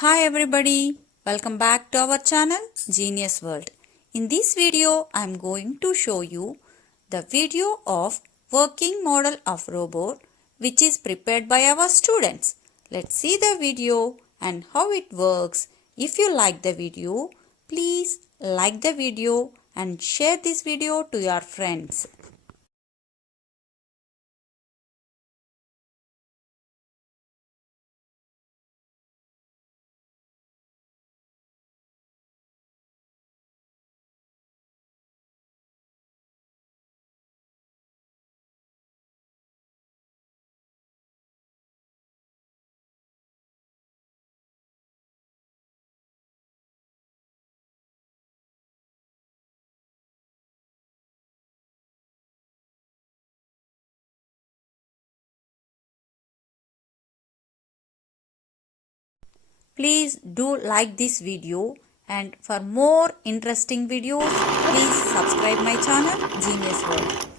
Hi everybody, welcome back to our channel Genius World. In this video, I am going to show you the video of working model of robot which is prepared by our students. Let's see the video and how it works. If you like the video, please like the video and share this video to your friends. Please do like this video, and for more interesting videos, please subscribe my channel Genius World.